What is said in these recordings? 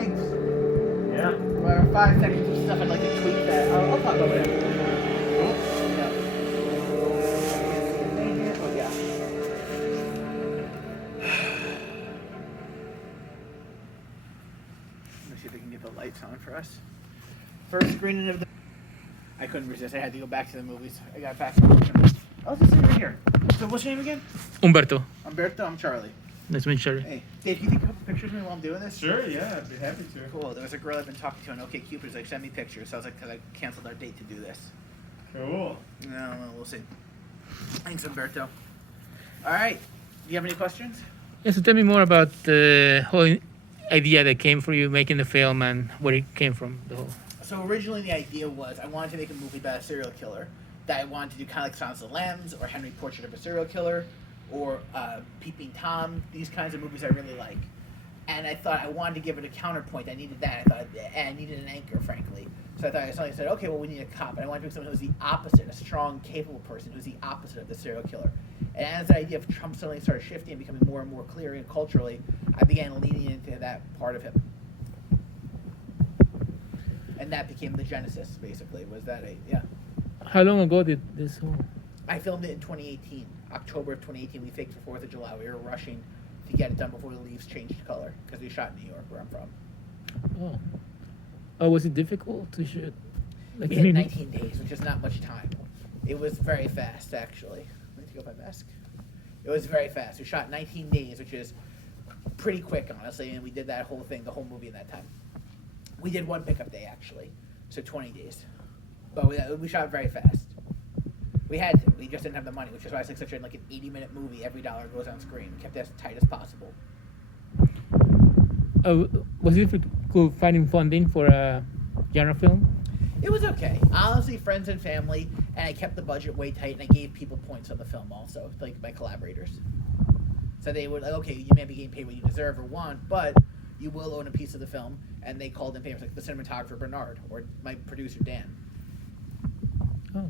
Thanks. Yeah. For 5 seconds of stuff I'd like to tweet that. I'll talk about it. Cool. Yeah. Oh, yeah. Let me see if I can get the lights on for us. First screening of the... I couldn't resist. I had to go back to the movies. I got back to the... I'll just sit right here. So what's your name again? Umberto. Umberto. I'm Charlie. Nice to meet you. Hey, Dave, can you take a couple pictures of me while I'm doing this? Sure, yeah, I'd be happy to. Cool. There was a girl I've been talking to on OkCupid. She's like, send me pictures. So I was like, because I canceled our date to do this. Cool. No, we'll see. Thanks, Umberto. All right. Do you have any questions? Yeah, so tell me more about the whole idea that came for you making the film and where it came from. The whole. So originally the idea was I wanted to make a movie about a serial killer that I wanted to do kind of like Silence of the Lambs or Henry Portrait of a Serial Killer or Peeping Tom, these kinds of movies I really like. And I thought I wanted to give it a counterpoint. I needed that. I thought and I needed an anchor, frankly. So I thought I said, okay, well, we need a cop. And I wanted to make someone who's the opposite, a strong, capable person who's the opposite of the serial killer. And as the idea of Trump suddenly started shifting and becoming more and more clear and culturally, I began leaning into that part of him. And that became the genesis, basically, was that, yeah. How long ago did this whole... I filmed it in 2018, October of 2018. We faked for 4th of July. We were rushing to get it done before the leaves changed color because we shot in New York, where I'm from. Oh, was it difficult to shoot? Like We had 19 days, which is not much time. It was very fast, actually. Let me take off my mask. It was very fast. We shot 19 days, which is pretty quick, honestly, and we did that whole thing, the whole movie in that time. We did one pickup day, actually, so 20 days. But we shot very fast. We had to. We just didn't have the money, which is why it's like such an 80-minute movie. Every dollar goes on screen. We kept it as tight as possible. Was it difficult finding funding for a genre film? It was okay. Honestly, friends and family, and I kept the budget way tight, and I gave people points on the film also, like my collaborators. So they would, like, okay, you may be getting paid what you deserve or want, but you will own a piece of the film. And they called in favors, like the cinematographer Bernard or my producer Dan. Oh.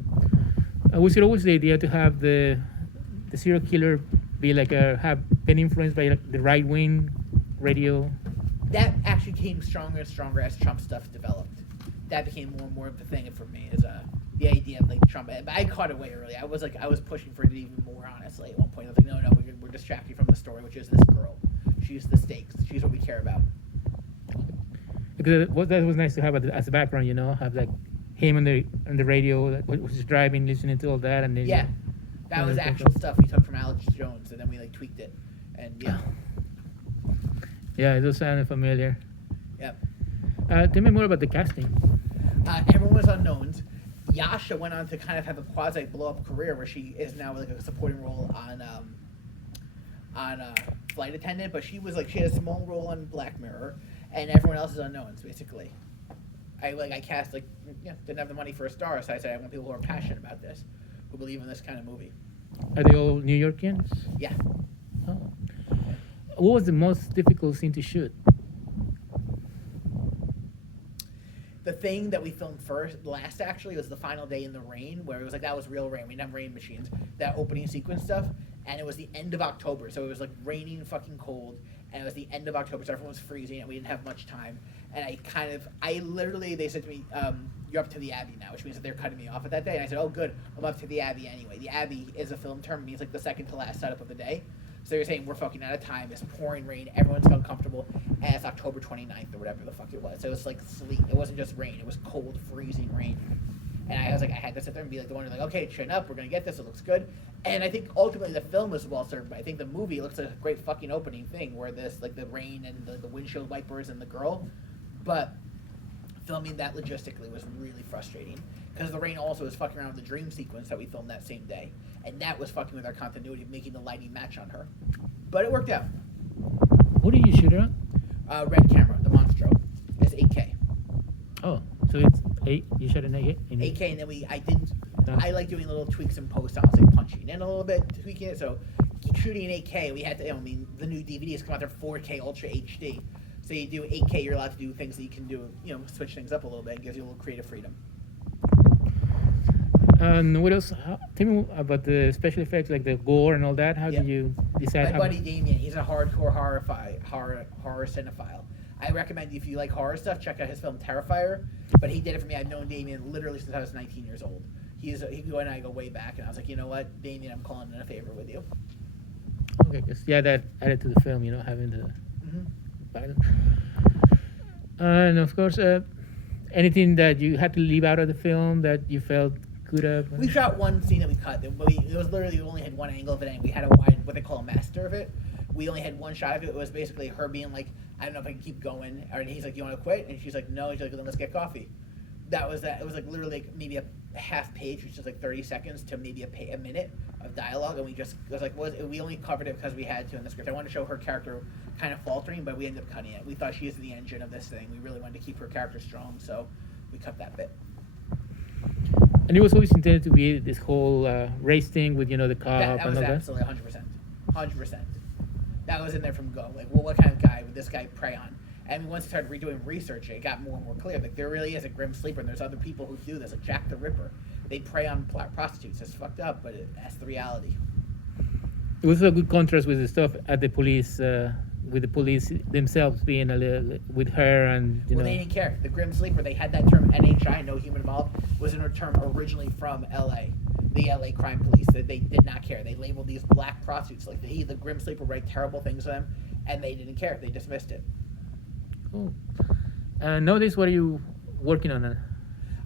Was it always the idea to have the serial killer be like have been influenced by like the right wing radio? That actually came stronger and stronger as Trump stuff developed. That became more and more of the thing for me is the idea of like Trump. But I caught it way early. I was pushing for it even more honestly at one point. I was like, no, we're distracting from the story, which is this girl. She's the stakes. She's what we care about. Because that was nice to have as a background, have like him on the radio, like, was just driving, listening to all that, and then yeah, that was actual stuff we took from Alex Jones, and then we like tweaked it, and yeah. Yeah, it does sound familiar. Yep. Tell me more about the casting. Everyone was unknowns. Yasha went on to kind of have a quasi blow up career where she is now like a supporting role on Flight Attendant, but she had a small role on Black Mirror. And everyone else is unknowns, basically. I cast didn't have the money for a star, so I said I want people who are passionate about this, who believe in this kind of movie. Are they all New Yorkers? Yeah. Oh. What was the most difficult scene to shoot? The thing that we filmed last actually was the final day in the rain, where it was like that was real rain. We didn't have rain machines. That opening sequence stuff, and it was the end of October, so it was like raining fucking cold. And it was the end of October, so everyone was freezing, and we didn't have much time. And they said to me, you're up to the Abbey now, which means that they're cutting me off at that day. And I said, oh, good, I'm up to the Abbey anyway. The Abbey is a film term, it means like the second to last setup of the day. So you're saying we're fucking out of time, it's pouring rain, everyone's uncomfortable, and it's October 29th or whatever the fuck it was. So it was like sleet, it wasn't just rain, it was cold, freezing rain. And I was like, I had to sit there and be like the one who's like, okay, chin up, we're gonna get this, it looks good. And I think ultimately the film was well served, but I think the movie looks like a great fucking opening thing where this, like the rain and the windshield wipers and the girl. But filming that logistically was really frustrating because the rain also was fucking around with the dream sequence that we filmed that same day. And that was fucking with our continuity, making the lighting match on her. But it worked out. What did you shoot it on? Red camera, the Monstro. It's 8K. Oh, so it's 8? You shot an 8K? 8K, and then I like doing little tweaks in post, honestly, punching in a little bit, tweaking it. So shooting in 8K, we had to, the new DVDs come out, they're 4K Ultra HD. So you do 8K, you're allowed to do things that you can do, switch things up a little bit. It gives you a little creative freedom. And what else? Tell me about the special effects, like the gore and all that. How did you decide? My buddy Damien, he's a hardcore horror cinephile. I recommend if you like horror stuff, check out his film Terrifier. But he did it for me. I've known Damien literally since I was 19 years old. He and I go way back, and I was like, you know what, Damien, I'm calling in a favor with you. Okay, 'cause, yeah, that added to the film, you know, having the violence. And of course, anything that you had to leave out of the film that you felt could have. We shot one scene that we cut. It was literally, we only had one angle of it, and we had a wide, what they call a master of it. We only had one shot of it. It was basically her being like, I don't know if I can keep going. And he's like, you want to quit? And she's like, no. She's like, then let's get coffee. That was that. It was like literally like maybe a half page, which is like 30 seconds to maybe a minute of dialogue. And we just, it was like, we only covered it because we had to in the script. I wanted to show her character kind of faltering, but we ended up cutting it. We thought she is the engine of this thing. We really wanted to keep her character strong, so we cut that bit. And it was always intended to be this whole race thing with, you know, the cop That and was all absolutely 100%. 100%. That was in there from go. Like, well, what kind of guy would this guy prey on? And once I started redoing research, it got more and more clear. Like, there really is a grim sleeper, and there's other people who do this, like Jack the Ripper. They prey on prostitutes. It's fucked up, but that's the reality. It was a good contrast with the stuff at the police, with the police themselves being a little with her and, you Well, know. they didn't care. The grim sleeper, they had that term NHI, no human involved, was a term originally from LA. The LA crime police, that they did not care. They labeled these black prostitutes like the grim sleeper write terrible things to them, and they didn't care. They dismissed it. Cool. Nowadays, what are you working on?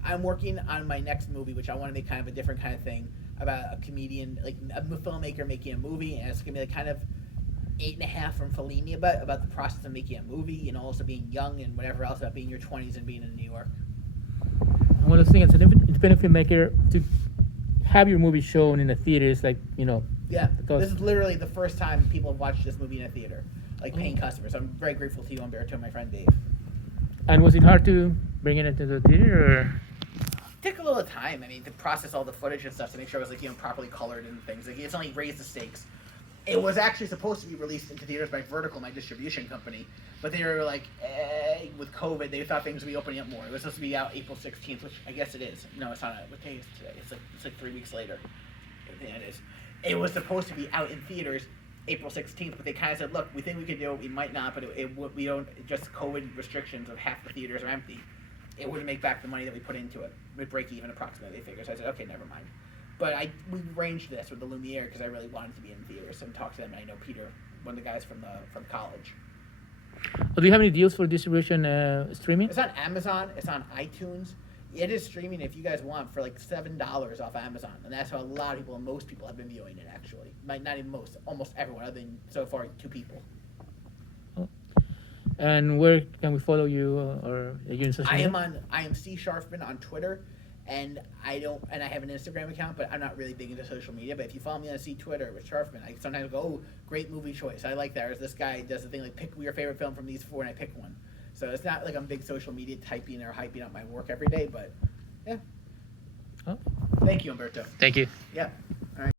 I'm working on my next movie, which I want to make kind of a different kind of thing about a comedian, like a filmmaker making a movie, and it's gonna be like kind of 8.5 from Fellini about the process of making a movie, and also being young and whatever else, about being in your 20s and being in New York. One of the things as an independent filmmaker to have your movie shown in the theaters, like, you know. Yeah, Because this is literally the first time people have watched this movie in a theater, like paying customers. So I'm very grateful to you, Umberto, and my friend Dave. And was it hard to bring it into the theater, or? Took a little time. I mean, to process all the footage and stuff to make sure it was like, you know, properly colored and things. Like, it's only raised the stakes. It was actually supposed to be released into theaters by Vertical, my distribution company, but they were like, with COVID, they thought things would be opening up more. It was supposed to be out April 16th, which I guess it is. No, it's not. What day is today? It's like 3 weeks later. I think it is. It was supposed to be out in theaters April 16th, but they kind of said, look, we think we could do it. We might not, but we don't. Just COVID restrictions of half the theaters are empty. It wouldn't make back the money that we put into it. We'd break even approximately, they figured. So I said, okay, never mind. But we arranged this with the Lumiere because I really wanted to be in theaters and talk to them. And I know Peter, one of the guys from college. Well, do you have any deals for distribution streaming? It's on Amazon. It's on iTunes. It is streaming, if you guys want, for like $7 off Amazon. And that's how a lot of people, and most people, have been viewing it, actually. Not even most, almost everyone, other than so far 2 people. And where can we follow you, or are you in social media? I am C Scharfman on Twitter, and I have an Instagram account, but I'm not really big into social media. But if you follow me on Twitter with Scharfman, I sometimes go, oh, great movie choice. I like that. Or this guy does the thing like, pick your favorite film from these 4, and I pick one. So it's not like I'm big social media typing or hyping up my work every day, but yeah. Oh. Thank you, Umberto. Thank you. Yeah.